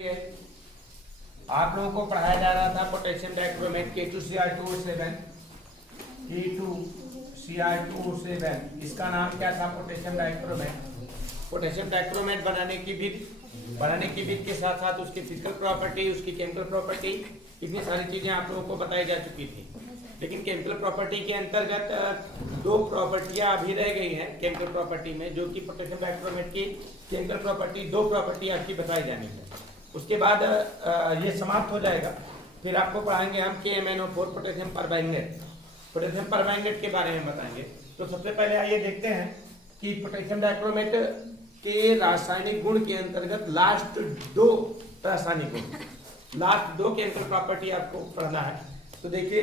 आप लोगों को पढ़ाया जा रहा था पोटेशियम डाइक्रोमेट K2Cr2O7 K2Cr2O7 इसका नाम क्या था? Potassium dichromate. पोटेशियम डाइक्रोमेट बनाने की विधि के साथ साथ उसकी फिजिकल प्रॉपर्टी, उसकी केमिकल प्रॉपर्टी, इतनी सारी चीजें आप लोगों को बताई जा चुकी थी। लेकिन केमिकल प्रॉपर्टी के अंतर्गत दो प्रॉपर्टियां अभी रह गई हैं केमिकल प्रॉपर्टी में, जो कि पोटेशियम डाइक्रोमेट की केमिकल प्रॉपर्टी, दो प्रॉपर्टी आपकी बताई जानी है। उसके बाद ये समाप्त हो जाएगा। फिर आपको पढ़ाएंगे हम KMnO4 पोटेशियम परमैंगनेट के बारे में बताएंगे। तो सबसे पहले आइए देखते हैं कि पोटेशियम डाइक्रोमेट के रासायनिक गुण के अंतर्गत लास्ट दो रासायनिक गुण, लास्ट दो केमिकल प्रॉपर्टी आपको पढ़ना है। तो देखिए,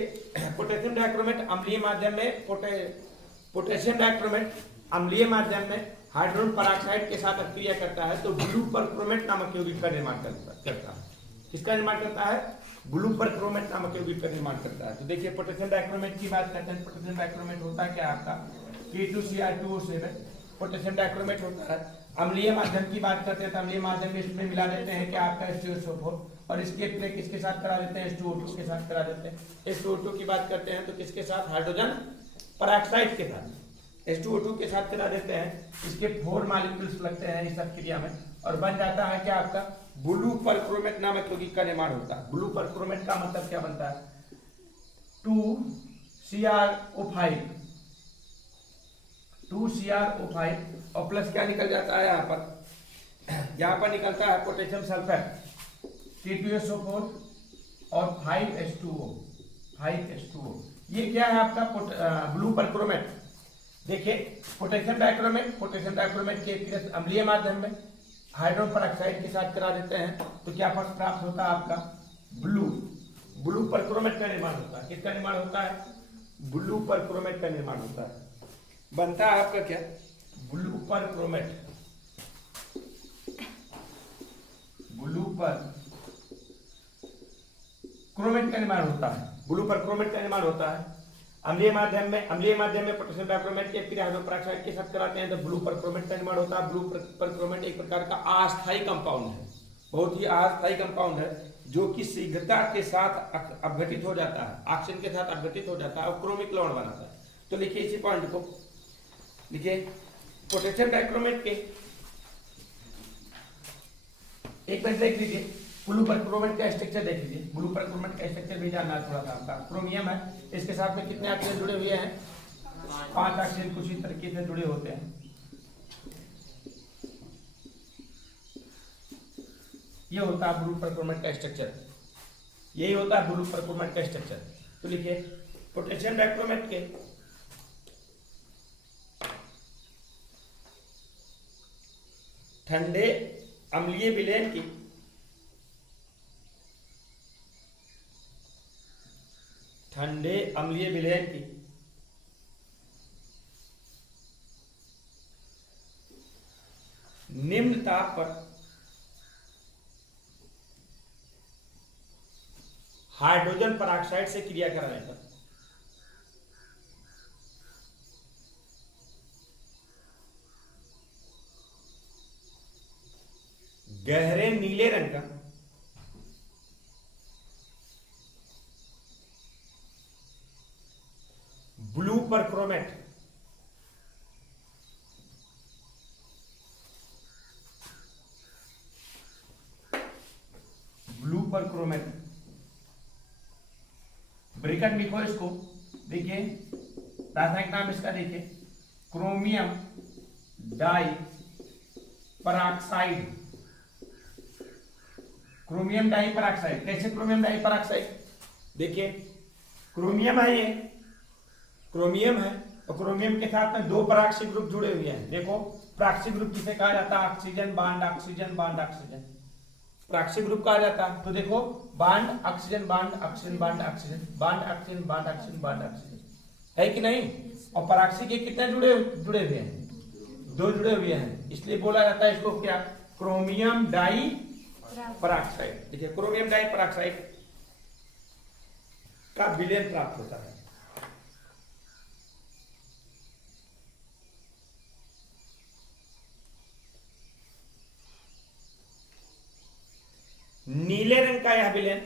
पोटेशियम डाइक्रोमेट अम्लीय माध्यम में पोटेशियम डाइक्रोमेट अम्लीय माध्यम में हाइड्रोजन पेरोक्साइड के साथ अक्रिया करता है तो ब्लू परक्रोमेट नामक यौगिक का निर्माण करता है। किसका निर्माण करता है? ब्लू परक्रोमेट नामक यौगिक का निर्माण करता है। तो देखिए, पोटेशियम डाइक्रोमेट की बात करते हैं। पोटेशियम डाइक्रोमेट होता है क्या आपका? K2Cr2O7 पोटेशियम डाइक्रोमेट होता है। अम्लीय माध्यम की बात करते हैं तो अम्लीय माध्यम में इसमें मिला देते हैं कि आपका H2SO4 और इसके प्ले किसके साथ करा देते हैं? H2O2 के साथ करा देते हैं। H2O2 की बात करते हैं तो किसके साथ? हाइड्रोजन पेरोक्साइड के साथ H2O2 के साथ करा देते हैं। इसके 4 मॉलिक्यूल्स लगते हैं इस क्रिया में और बन जाता है क्या आपका? ब्लू परक्रोमेट नामक यौगिक का निर्माण होता है। ब्लू परक्रोमेट का मतलब क्या बनता है? 2CrO5 और प्लस क्या निकल जाता है यहाँ पर निकलता है पोटेशियम सल्फर K2SO4 और 5H2O। ये क्या है आपका? ब्लू परक्रोमेट। देखिए, पोटेशियम डाइक्रोमेट के अम्लीय माध्यम में हाइड्रोजन पेरोक्साइड के साथ करा देते हैं तो क्या प्राप्त होता है आपका? ब्लू परक्रोमेट का निर्माण होता है। किसका निर्माण होता है? ब्लू परक्रोमेट का निर्माण होता है। बनता है आपका क्या? ब्लू परक्रोमेट का निर्माण होता है। ब्लू परक्रोमेट का निर्माण होता है अम्लीय माध्यम में पोटेशियम डाइक्रोमेट के फिर हाइड्रोजन पेरोक्साइड के साथ कराते हैं तो ब्लू परक्रोमेट का निर्माण होता है। ब्लू परक्रोमेट एक प्रकार का अस्थायी कंपाउंड है, बहुत ही अस्थायी कंपाउंड है, जो कि शीघ्रता के साथ अपघटित हो जाता है, ऑक्सीजन के साथ अपघटित हो जाता है और क्रोमिक लवण बनाता है। तो लिखिए इसी पॉइंट को, लिखिए पोटेशियम डाइक्रोमेट के एक मिनट देख लीजिए, ब्लू परक्रोमेट का स्ट्रक्चर देख लीजिए। ब्लू परक्रोमेट का स्ट्रक्चर भी जानना थोड़ा सा आपका। क्रोमियम है, इसके साथ में कितने ऑक्सीजन जुड़े हुए हैं? 5 ऑक्सीजन कुछ इस तरीके से जुड़े होते हैं। ये होता है ब्लू परक्रोमेट का स्ट्रक्चर, यही होता है ब्लू परक्रोमेट का स्ट्रक्चर। तो लिखिए, पोटेशियम डाइक्रोमेट के ठंडे अम्लीय विलयन की निम्न ताप पर हाइड्रोजन पेरोक्साइड से क्रिया कराने पर गहरे नीले रंग का ब्लू परक्रोमेट ब्रैकेट लिखो इसको। देखिए, रासायनिक नाम इसका देखिए, chromium diperoxide. Chromium diperoxide. कैसे क्रोमियम डाई पेरोक्साइड? देखिए, क्रोमियम है, ये क्रोमियम है और क्रोमियम के साथ में 2 पराक्षी ग्रुप जुड़े हुए हैं। देखो, पराक्षी ग्रुप किसे कहा जाता है? Oxygen bond oxygen bond oxygen, पराक्षी ग्रुप कहा जाता है। तो देखो, bond oxygen bond oxygen bond oxygen bond oxygen bond oxygen bond oxygen, है कि नहीं? और पराक्षी के कितने जुड़े हुए हैं? 2 जुड़े हुए हैं, इसलिए बोला जाता है इसको क्या? Chromium diperoxide. देखिए, क्रोमियम डाई पेरोक्साइड का विलयन प्राप्त होता है। नीले रंग का यह विलेन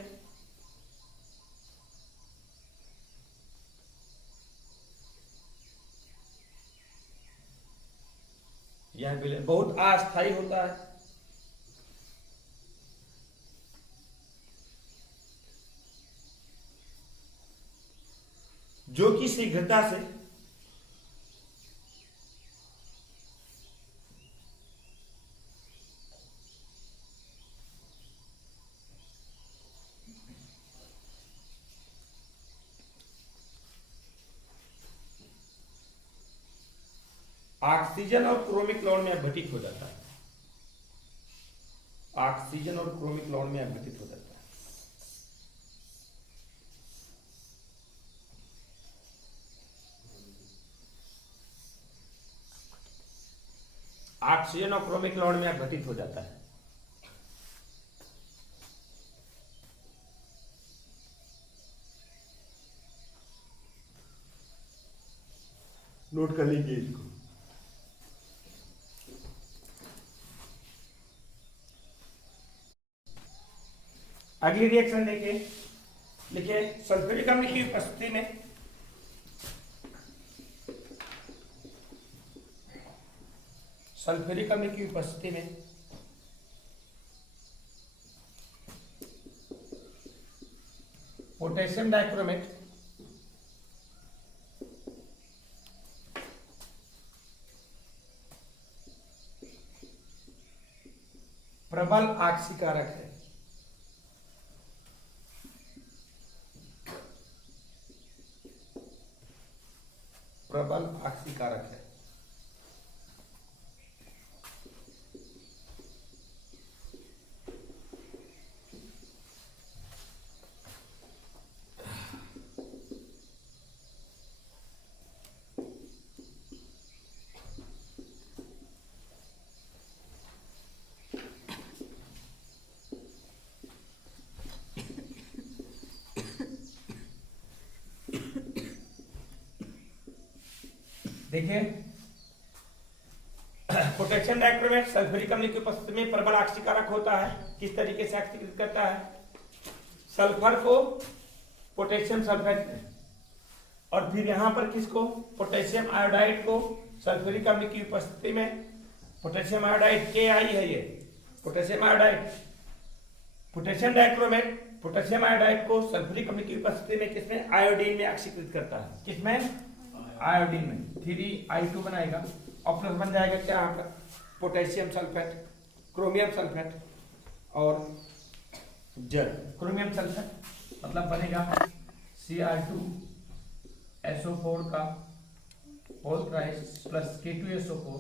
बहुत अस्थायी होता है। जो कि शीघ्रता से ऑक्सीजन और क्रोमिक लवण में अपघटित हो जाता है। ऑक्सीजन और क्रोमिक लवण में अपघटित हो जाता है। ऑक्सीजन और क्रोमिक लवण में अपघटित हो जाता है। नोट कर लीजिए इसको। अगली रिएक्शन देखिए, लिखिए सल्फ्यूरिक अम्ल की उपस्थिति में सल्फ्यूरिक अम्ल की उपस्थिति में पोटेशियम डाइक्रोमेट प्रबल ऑक्सीकारक है। प्रबल ऑक्सीकारक है। देखिए पोटेशियम डाइक्रोमेट सल्फ्यूरिक अम्ल की उपस्थिति में प्रबल ऑक्सीकारक होता है। किस तरीके से ऑक्सीकृत करता है? सल्फर को पोटेशियम सल्फेट में, और फिर यहां पर किसको? पोटेशियम आयोडाइड को सल्फ्यूरिक अम्ल की उपस्थिति में, पोटेशियम आयोडाइड KI है ये, potassium iodide, potassium dichromate potassium iodide को सल्फ्यूरिक अम्ल की उपस्थिति में किसमें? आयोडीन में ऑक्सीकृत करता है। किसमें? आयोडीन में। 3I2 बनाएगा और प्लस बन जाएगा क्या आपका? पोटेशियम सल्फेट, क्रोमियम सल्फेट और जल। क्रोमियम सल्फेट मतलब बनेगा Cr2SO4 का होल थ्राइस प्लस K2SO4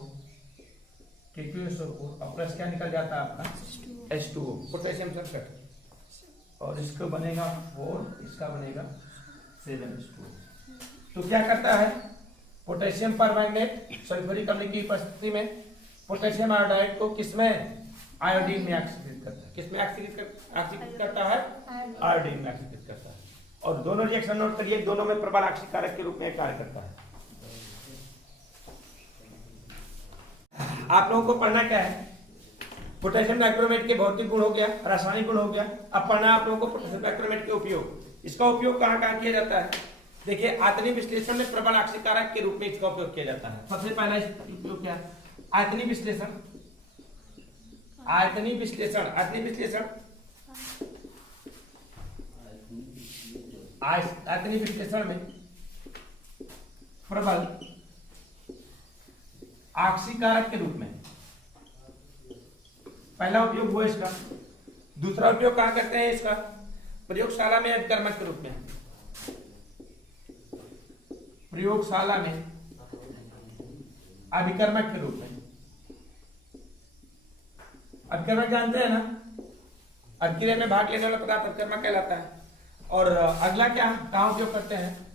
और प्लस क्या निकल जाता है आपका? H2O, पोटेशियम सल्फेट, और इसको बनेगा 4, इसका बनेगा 7H2O। तो क्या करता है? पोटेशियम परमैंगनेट सल्फ्यूरिक अम्ल की उपस्थिति में पोटेशियम आयोडाइड को किसमें? आयोडीन में ऑक्सीकृत करता है। किसमें ऑक्सीकृत करता है? आयोडीन में ऑक्सीकृत करता है। और दोनों रिएक्शन नोट करिए, दोनों में प्रबल ऑक्सीकारक के रूप में कार्य करता है। आप लोगों को पढ़ना क्या है? पोटेशियम डाइक्रोमेट के भौतिक गुण हो गया, रासायनिक गुण हो गया। अब पढ़ना आप लोगों को पोटेशियम डाइक्रोमेट के उपयोग। इसका उपयोग कहाँ कहाँ किया जाता है? देखिए आयतनीय विश्लेषण में प्रबल ऑक्सीकारक के रूप में इसका उपयोग किया जाता है। सबसे पहला उपयोग क्या है? आयतनीय विश्लेषण। आयतनीय विश्लेषण आयतनीय विश्लेषण आयतनीय विश्लेषण में प्रबल ऑक्सीकारक के रूप में पहला उपयोग हुआ इसका। दूसरा उपयोग कहां करते हैं इसका? प्रयोगशाला में अभिकर्मक के रूप में। प्रयोगशाला में अभिकर्मक के रूप में। अभिकर्मक जानते हैं ना? अभिक्रिया में भाग लेने वाला पदार्थ अभिकर्मक कहलाता है। और अगला क्या कहां उपयोग करते हैं?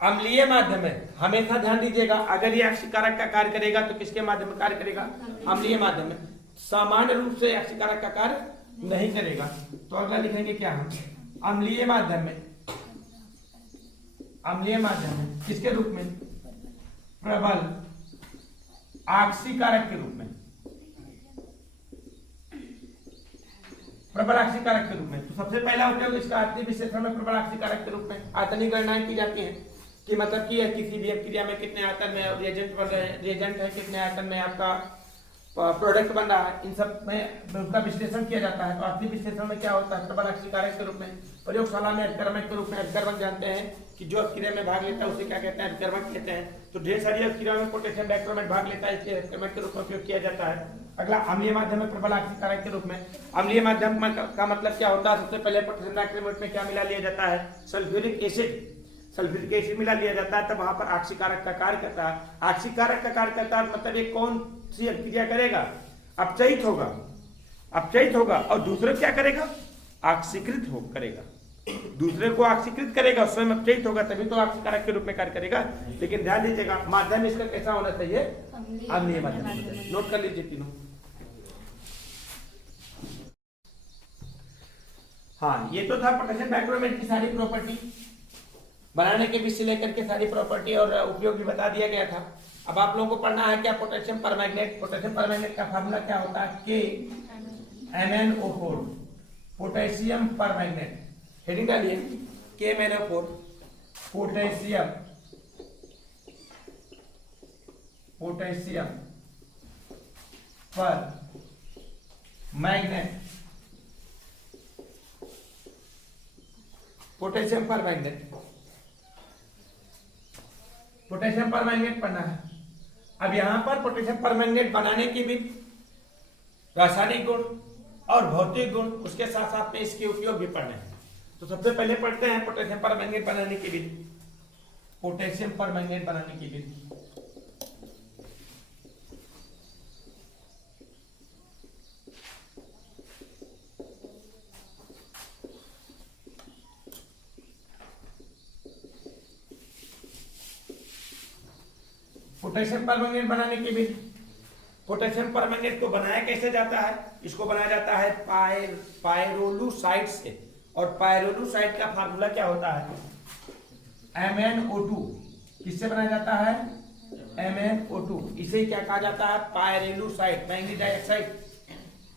अम्लीय माध्यम में। हमेशा ध्यान दीजिएगा, अगर ये ऑक्सीकारक का कार्य करेगा तो किसके माध्यम में कार्य करेगा? अम्लीय माध्यम में। सामान्य रूप से ऑक्सीकारक का कार्य नहीं करेगा। तो अगला लिखेंगे क्या हम? अम्लीय माध्यम में। अम्लीय माध्यम में किसके रूप में? प्रबल ऑक्सीकारक के रूप में। प्रबल आक्सीकारक के रूप में। तो सबसे पहला उपयोग इसका आयतनीय विश्लेषण में प्रबल आक्सीकारक के रूप में आयतनीय गणनाएं की जाती हैं कि मतलब कि किसी भी क्रिया में कितने आयतन में रिएजेंट बन रहे हैं, रिएजेंट है कितने आयतन में आपका प्रोडक्ट बन रहा है, इन सब में उसका विश्लेषण किया जाता है। तो आयतनीय विश्लेषण में क्या होता है, प्रबल आक्सीकारक के रूप में। प्रयोगशाला में अभिकर्मक के रूप में, अभिकर्मक जानते हैं कि जो क्रिया में भाग लेता है उसे क्या कहते हैं, अभिकर्मक कहते हैं। तो ढेर सारी क्रिया में पोटेशियम डाइक्रोमेट भाग लेता है, इसलिए अभिकर्मक के रूप में उपयोग किया जाता है। अगला अम्लीय माध्यम में प्रबल आक्सीकारक के रूप में। अम्लीय माध्यम का मतलब क्या होता है, सबसे पहले पोटेशियम डाइक्रोमेट में क्या मिला लिया जाता है, सल्फ्यूरिक एसिड। सल्फ्यूरिक एसिड मिला लिया जाता है, तब वहां पर आक्सीकारक का कार्य करता है। आक्सीकारक का कार्य करता है मतलब ये कौन सी क्रिया करेगा, अपचयित होगा, अपचयित होगा और दूसरे क्या करेगा, आक्सीकृत हो करेगा, दूसरे को आक्सीकृत करेगा, स्वयं अपचयित होगा, तभी तो आक्सीकारक के रूप में कार्य करेगा। लेकिन ध्यान दीजिएगा माध्यम इसका कैसा होना चाहिए, अम्लीय माध्यम। नोट कर लीजिए तीनों। हाँ, ये तो था पोटेशियम डाइक्रोमेट की सारी प्रॉपर्टी, बनाने के बीच से लेकर के सारी प्रॉपर्टी और उपयोग भी बता दिया गया था। अब आप लोगों को पढ़ना है क्या, पोटेशियम परमैंगनेट। पोटेशियम परमैंगनेट का फार्मूला क्या होता है, KMnO4, पोटेशियम परमैंगनेट। हेडिंग डालिए KMnO4, पोटेशियम, पोटेशियम पर मैग्नेट, पोटेशियम पर मैग्नेट, पोटेशियम परमैंगनेट पढ़ना है। अब यहां पर पोटेशियम परमैंगनेट बनाने की भी रासायनिक गुण और भौतिक गुण, उसके साथ साथ में इसके उपयोग भी पढ़ने हैं। तो सबसे पहले पढ़ते हैं पोटेशियम परमैंगनेट बनाने की विधि। पोटेशियम परमैंगनेट बनाने की विधि, पोटेशियम परमैंगनेट बनाने की विधि। पोटेशियम परमैंगनेट को बनाया कैसे जाता है, इसको बनाया जाता है पायरोलुसाइड से। और पायरोलुसाइड का फार्मूला क्या होता है, MnO2। किससे बनाया जाता है, MnO2। इसे क्या कहा जाता है, पायरोलुसाइड, मैंगनीज डाइऑक्साइड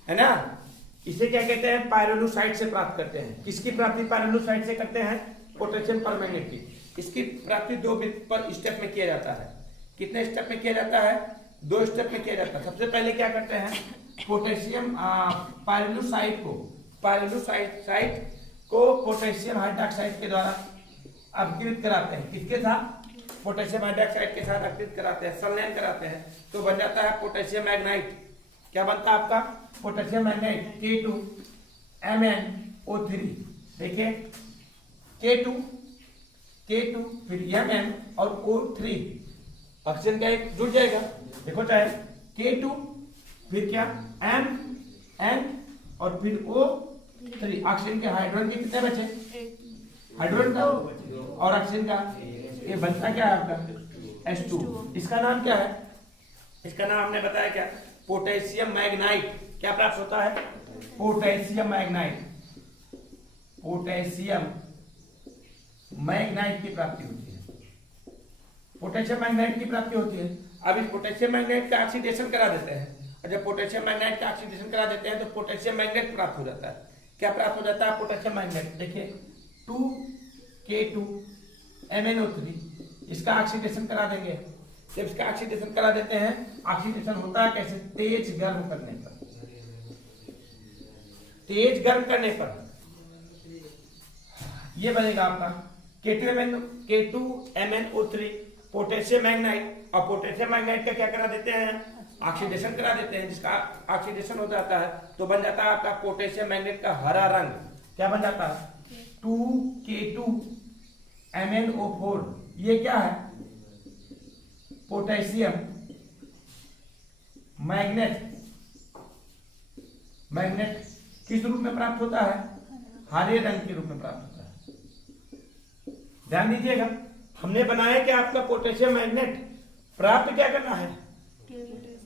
है ना, इसे क्या कहते हैं, पायरोलुसाइड से प्राप्त करते हैं। किसकी प्राप्ति पायरोलुसाइड से करते हैं, पोटेशियम परमैंगनेट की। इसकी प्राप्ति दो स्टेप में किया जाता है। कितने स्टेप में किया जाता है, 2 स्टेप में किया जाता है। सबसे पहले क्या करते हैं, पोटेशियम पायरोलुसाइड को पोटेशियम हाइड्रोक्साइड के द्वारा अपकृत कराते हैं। किसके साथ, पोटेशियम हाइड्रोक्साइड के साथ अपकृत कराते हैं, संलयन कराते हैं, तो बन जाता है पोटेशियम मैग्नाइट। क्या बनता है आपका, पोटेशियम मैग्नाइट, K2MnO3। देखिए K2 फिर Mn और O3, ऑक्सीजन का एक जुड़ जाएगा। देखो चाहे K2 फिर क्या Mn और फिर O3, ऑक्सीजन के हाइड्रोजन के कितने बचे, हाइड्रोजन का और ऑक्सीजन का, ये बनता क्या है आपका H2। इसका नाम क्या है, इसका नाम हमने बताया क्या, पोटेशियम मैग्नाइट। क्या प्राप्त होता है, पोटेशियम मैग्नाइट, पोटेशियम मैग्नाइट की प्राप्ति होती है, पोटेशियम मैग्नाइट की प्राप्ति होती है। अब इस पोटेशियम मैग्नाइट का ऑक्सीडेशन करा देते हैं, और जब पोटेशियम मैग्नाइट का ऑक्सीडेशन करा देते हैं तो पोटेशियम मैग्नेट प्राप्त हो जाता है। क्या प्राप्त हो जाता है, पोटेशियम मैग्नेट। देखिए 2K2MnO3, इसका ऑक्सीडेशन करा देंगे। जब इसका ऑक्सीडेशन करा देते हैं, ऑक्सीडेशन होता है कैसे, तेज गर्म करने पर, तेज गर्म करने पर ये बनेगा आपका K2MnO3, पोटेशियम मैग्नाइट। और पोटेशियम मैग्नाइट का क्या करा देते हैं, ऑक्सीडेशन करा देते हैं, जिसका ऑक्सीडेशन हो जाता है तो बन जाता है आपका पोटेशियम मैग्नेट का हरा रंग। क्या बन जाता है, 2K2MnO4। ये क्या है, पोटेशियम मैग्नेट किस रूप में प्राप्त होता है, हरे रंग के रूप में प्राप्त होता है। ध्यान दीजिएगा, हमने बनाया कि आपका पोटेशियम मैग्नेट, प्राप्त क्या करना है,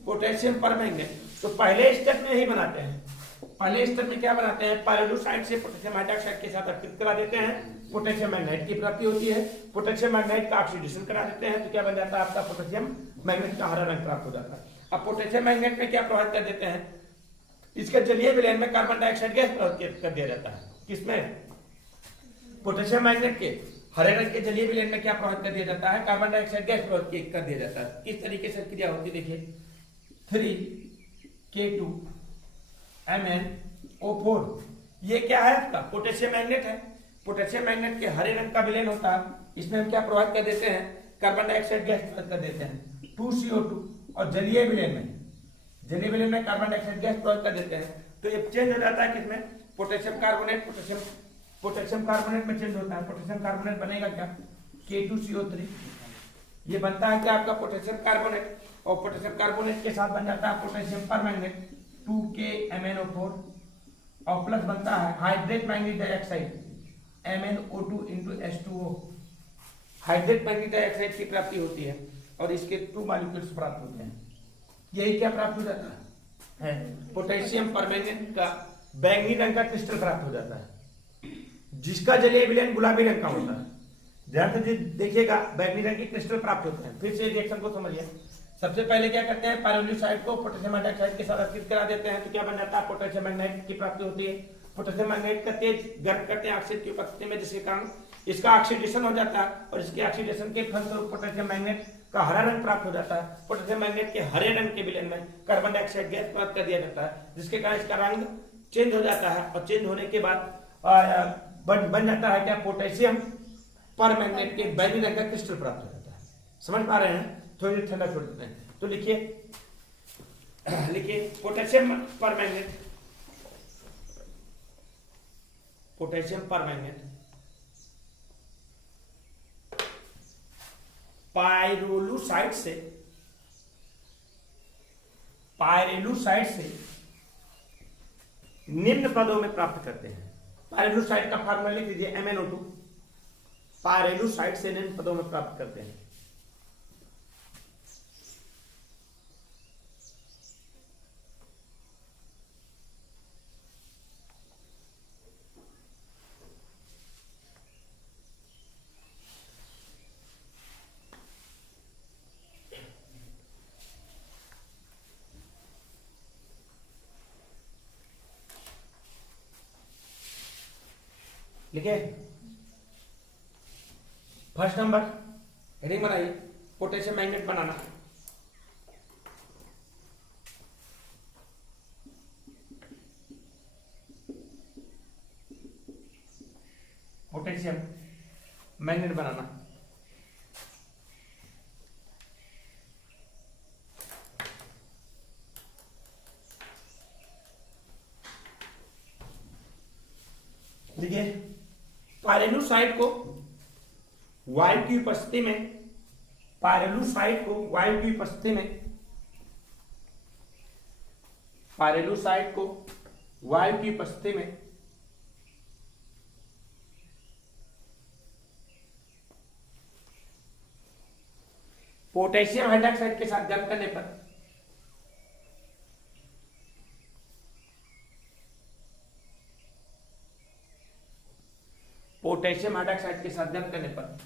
पोटेशियम परमैंगनेट। तो पहले स्टेप में ही बनाते हैं, पहले स्टेप में क्या बनाते हैं, पायरोलुसाइड से पोटेशियम हाइड्रोक्साइड के साथ अपकृत करा देते हैं, पोटेशियम मैग्नेट की प्राप्ति होती है। पोटेशियम मैग्नेट का ऑक्सीडेशन करा देते हैं, तो क्या बन जाता है आपका पोटेशियम मैग्नेट का हरा रंग प्राप्त हो जाता है। अब पोटेशियम मैग्नेट में क्या प्रभावित कर देते हैं, इसके जलीय विलयन में कार्बन डाइऑक्साइड गैस प्रभावित कर दिया जाता है। किसमें? पोटेशियम मैग्नेट के हरे रंग के जलीय विलयन में क्या प्रभावित कर दिया जाता है? कार्बन डाइऑक्साइड गैस प्रभावित कर दिया जाता है। किस तरीके से क्रिया होती है देखिए, 3K2MnO4, ये क्या है आपका? पोटेशियम मैग्नेट है। पोटेशियम मैग्नेट के हरे रंग का विलयन होता है, इसमें हम क्या प्रभावित कर देते हैं? कार्बन डाइऑक्साइड गैस प्रभावित कर देते हैं, 2CO2। और जलीय विलयन में कार्बन डाइऑक्साइड गैस प्रभावित कर देते हैं, तो ये चेंज हो जाता है किसमें? Potassium carbonate. पोटेशियम कार्बोनेट में चेंज होता है। पोटेशियम कार्बोनेट बनेगा क्या? K2CO3, ये बनता है क्या आपका? Potassium carbonate. और पोटेशियम कार्बोनेट के साथ बन जाता है पोटेशियम परमैंगनेट, 2KMnO4, और प्लस बनता है hydrate manganese dioxide, MnO2 × H2O। Hydrate manganese dioxide की प्राप्ति होती है और इसके 2 मॉलिक्यूल्स प्राप्त होते हैं। यही क्या प्राप्त हो जाता है? पोटेशियम परमैंगनेट का बैंगनी रंग का क्रिस्टल प्राप्त हो जाता है, जिसका जलीय विलयन गुलाबी रंग का होता है। ध्यान से देखिएगा, बैंगनी रंग के क्रिस्टल प्राप्त होते हैं। फिर से रिएक्शन को समझिए। सबसे पहले क्या करते हैं? पायरोल्यूसाइड को पोटेशियम हाइड्रोक्साइड के साथ अक्सित करा देते हैं, तो क्या बन जाता है? पोटेशियम मैग्नेट की प्राप्ति होती है। पोटेशियम मैग्नेट का तेज गर्म करते हैं ऑक्सीजन की उपस्थिति में, जिसके कारण इसका ऑक्सीडेशन हो जाता है और इसके ऑक्सीडेशन के फलस्वरूप पोटेशियम मैग्नेट का हरा रंग प्राप्त हो जाता है। पोटेशियम मैग्नेट के हरे रंग के विलयन में कार्बन डाइऑक्साइड गैस प्राप्त कर दिया जाता है, जिसके कारण इसका रंग चेंज हो जाता है और चेंज होने के बाद बन जाता है क्या? पोटेशियम परमैंगनेट के बैंगनी रंग का क्रिस्टल प्राप्त हो जाता है। समझ पा रहे हैं? थोड़ी देर ठंडा छोड़ देते हैं। तो लिखिए पोटेशियम परमैंगनेट, पायरोलुसाइड से निम्न पदों में प्राप्त करते हैं। पायरोलुसाइड का फार्मूला लिख लीजिए, MnO2। पायरोलुसाइड से निम्न पदों में प्राप्त करते हैं। लिखे फर्स्ट नंबर हेडिंग बनाइए, पोटेशियम मैग्नेट बनाना। पोटेशियम मैग्नेट बनाना। देखिए, पायरोलुसाइड को वायु की उपस्थिति में पायरोलुसाइड को वायु की उपस्थिति में पोटेशियम हाइड्रोक्साइड के साथ गर्म करने पर पोटेशियम हाइड्रोक्साइड के साथ गर्म करने पर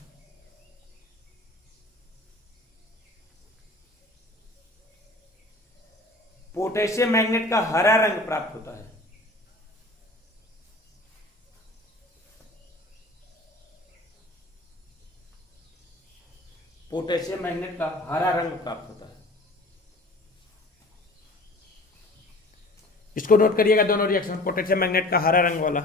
पोटेशियम मैग्नेट का हरा रंग प्राप्त होता है। पोटेशियम मैग्नेट का हरा रंग प्राप्त होता है। इसको नोट करिएगा, दोनों रिएक्शन, पोटेशियम मैग्नेट का हरा रंग वाला।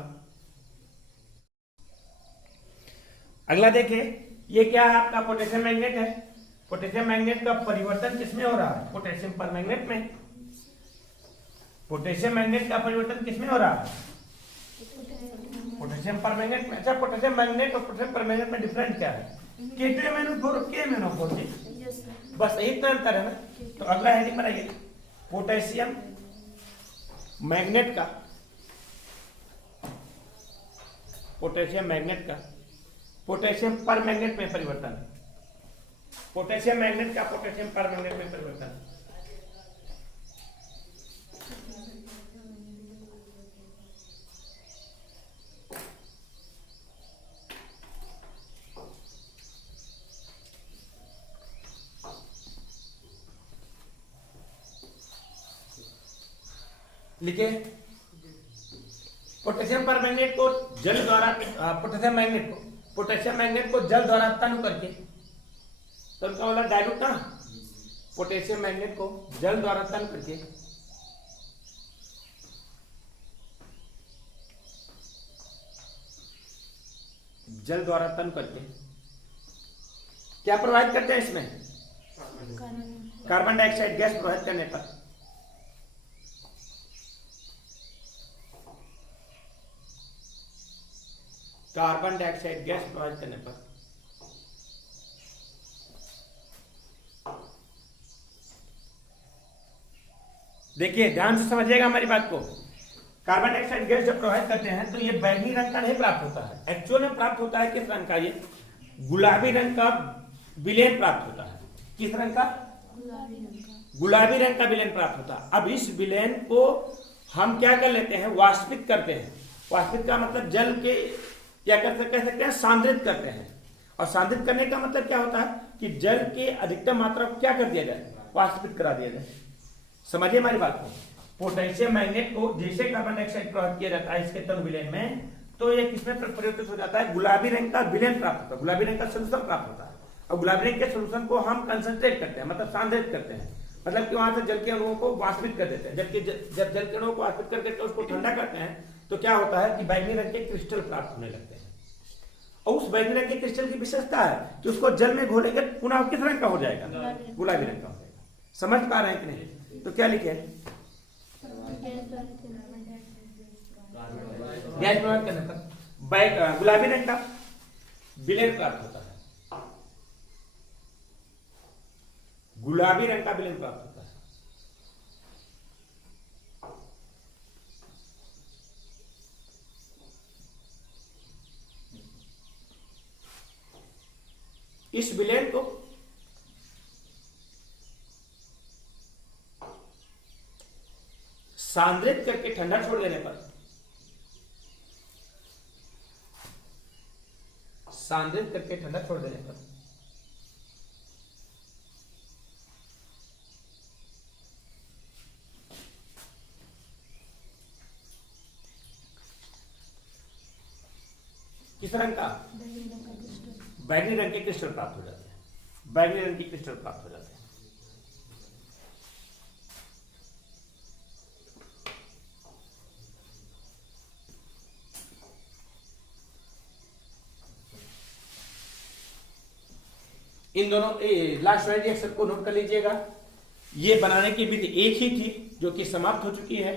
अगला देखिए, ये क्या है आपका? पोटेशियम मैग्नेट है। पोटेशियम मैग्नेट का परिवर्तन किसमें हो रहा है? पोटेशियम परमैंगनेट में। पोटेशियम मैग्नेट का परिवर्तन किसमें हो रहा है? पोटेशियम परमैंगनेट में। अच्छा, पोटेशियम मैग्नेट और पोटेशियम परमैंगनेट में डिफरेंट क्या है? K2MnO4 और KMnO4 जी, बस यही तो अंतर है ना। तो अगला हेडिंग बनाइए, पोटेशियम मैग्नेट का पोटेशियम परमैंगनेट में परिवर्तन। पोटेशियम मैग्नेट का पोटेशियम परमैंगनेट में परिवर्तन। लिखे पोटेशियम परमैंगनेट को जल द्वारा पोटेशियम मैग्नेट को जल द्वारा तनु करके, तो उनका मतलब डाइल्यूट ना, पोटेशियम मैग्नेट को जल द्वारा तनु करके क्या प्रोवाइड करते हैं इसमें? कार्बन डाइऑक्साइड गैस प्रोवाइड करने पर देखिए ध्यान से समझिएगा हमारी बात को। कार्बन डाइऑक्साइड गैस जब प्रोवाइड करते हैं तो ये बैंगनी रंग का नहीं प्राप्त होता है, एक्चुअल में प्राप्त होता है किस रंग का? ये गुलाबी रंग का विलेन प्राप्त होता है। किस रंग का? गुलाबी रंग का विलेन प्राप्त होता है। अब इस विलेन को हम क्या कर लेते हैं? वाष्पित करते हैं। वाष्पित का मतलब जल के क्या कह सकते हैं? सांद्रित करते हैं। और सांद्रित करने का मतलब क्या होता है कि जल के अधिकतम मात्रा को क्या कर दिया जाए? वाष्पित करा दिया जाए। समझिए हमारी बात को। पोटेशियम मैग्नेट को जैसे कार्बन डाइऑक्साइड प्रोवाइड किया जाता है इसके तनु विलेन में, तो ये किसमें परिवर्तित हो जाता है? गुलाबी रंग का विलेन प्राप्त होता है, गुलाबी रंग का सोल्यूशन प्राप्त होता है। और गुलाबी रंग के सोल्यूशन को हम कंसंट्रेट करते हैं, मतलब सांद्रित करते हैं, मतलब कि वहां से जल के अणुओं को वाष्पित कर देते हैं। जबकि जब जल के अणुओं को वाष्पित कर देते हैं, उसको ठंडा करते हैं, तो क्या होता है कि बैंगनी रंग के क्रिस्टल प्राप्त होने लगते हैं। और उस बैंगनी रंग के क्रिस्टल की विशेषता है कि उसको जल में घोलेंगे पुनः किस रंग का हो जाएगा? गुलाबी रंग का हो जाएगा। समझ पा रहे हैं कि नहीं? तो क्या लिखे? गैस प्रोवाइड करने पर गुलाबी रंग का विलेन प्राप्त होता है। गुलाबी रंग का विलेन प्राप्त होता है। इस विलेन को सांद्रित करके ठंडा छोड़ देने पर, सांद्रित करके ठंडा छोड़ देने पर किस रंग का? बैंगनी रंग के क्रिस्टल प्राप्त हो जाते हैं। बैंगनी रंग के क्रिस्टल प्राप्त हो जाते हैं। इन दोनों लास्ट वाले रिएक्शन को नोट कर लीजिएगा। ये बनाने की विधि एक ही थी जो कि समाप्त हो चुकी है।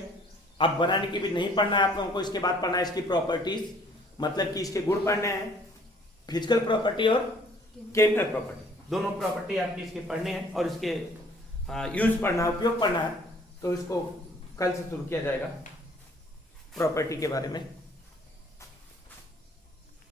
अब बनाने की विधि नहीं पढ़ना है आप लोगों को, इसके बाद पढ़ना है इसकी प्रॉपर्टीज, मतलब कि इसके गुण पढ़ने हैं, फिजिकल प्रॉपर्टी और केमिकल प्रॉपर्टी, दोनों प्रॉपर्टी आपकी इसके पढ़ने हैं और इसके यूज पढ़ना है, उपयोग पढ़ना है। तो इसको कल से शुरू किया जाएगा प्रॉपर्टी के बारे में।